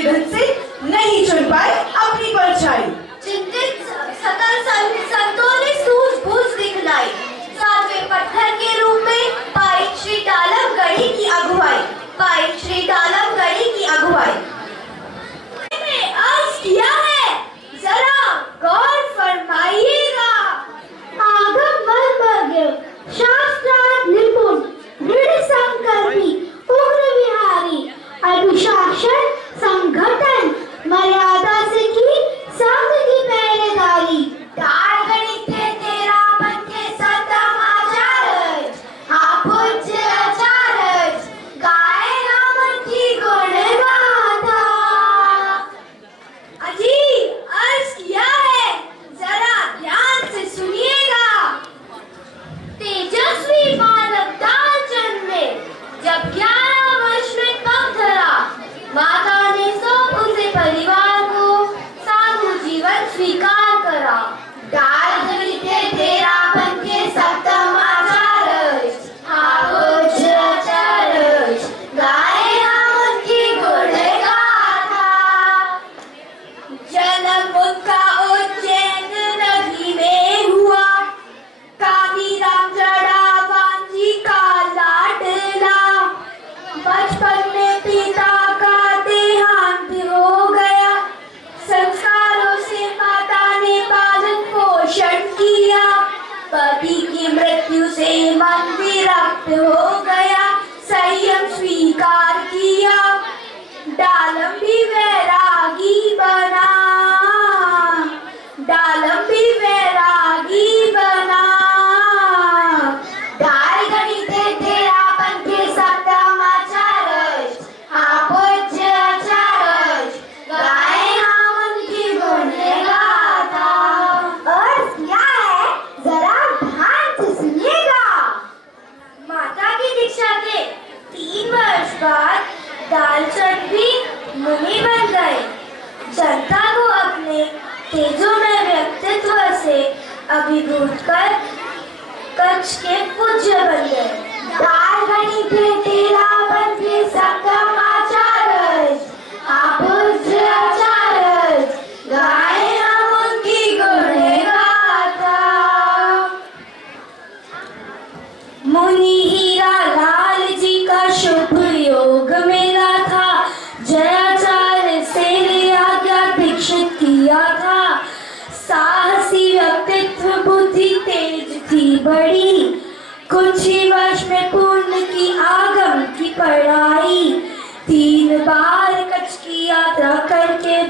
निधन से नहीं चुन पाए अपनी परछाई। चिंतित सकल संतों ने सूझबूझ दिखलाई, सातवें पत्थर के रूप में पाई श्री डालम गढ़ी की अगुवाई, पाई श्री डालम गढ़ी की अगुवाई। मैंने अर्ज किया है, जरा गौर फरमाइएगा। आगम मर्मज्ञ, शास्त्रार्थ निपुण, दृढ़ संकल्पी, उग्र विहारी, अनुशासन संगठन, मर्यादा से की संघ की पहरेदारी। डाल गणित है तेरा पंथे सतम आचार्य, हाँ पूज्य आचार्य, गाए नाम की गुण गाथा। अजी अर्ज किया है, जरा ध्यान से सुनिएगा। तेजस्वी बालक दाल जन्मे, जब 11 वर्ष में पग धरा, माता ने सौंप उसे परिवार को, साधु जीवन स्वीकार करा। डाल गणित है तेरा पंथे सप्तम आचार्य, हाँ पूज्य आचार्य, गाए हम उनकी गुण गाथा। जन्म उनका उज्जैन नगरी में हुआ, काशीराम जड़ावान जी का लाडला। बचपन में पिता का देहांत हो गया, संस्कारों से माता ने पालन पोषण किया। पति की मृत्यु से मन विरक्त हो गया, संयम स्वीकार किया। डालम भी वैरागी बना, डालम भी वैरागी बना। डाल गणित है तेरा पंथे सप्तम आचार्य, हाँ पूज्य आचार्य, गाए हम उनकी गुण गाथा। अर्थ क्या है, जरा ध्यान से सुनिएगा। माता की दीक्षा के 3 वर्ष बाद दालचंद भी मुनि बन गए। जनता को अपने तेजोमय व्यक्तित्व से अभिभूत कर कच्छ के पूज्य बन गए। डाल गणित है तेरा पंथे सप्तम आचार्य, हाँ पूज्य आचार्य, गाए हम उनकी गुण गाथा। मुनि हीरा लाल जी का शुभ योग मिला था, जयाचार्य से आज्ञा दीक्षित किया था। साहसी व्यक्तित्व बुद्धि तेज थी बड़ी, कुछ ही वर्ष में पूर्ण की आगम की पढ़ाई। 3 बार कच्छ की यात्रा करके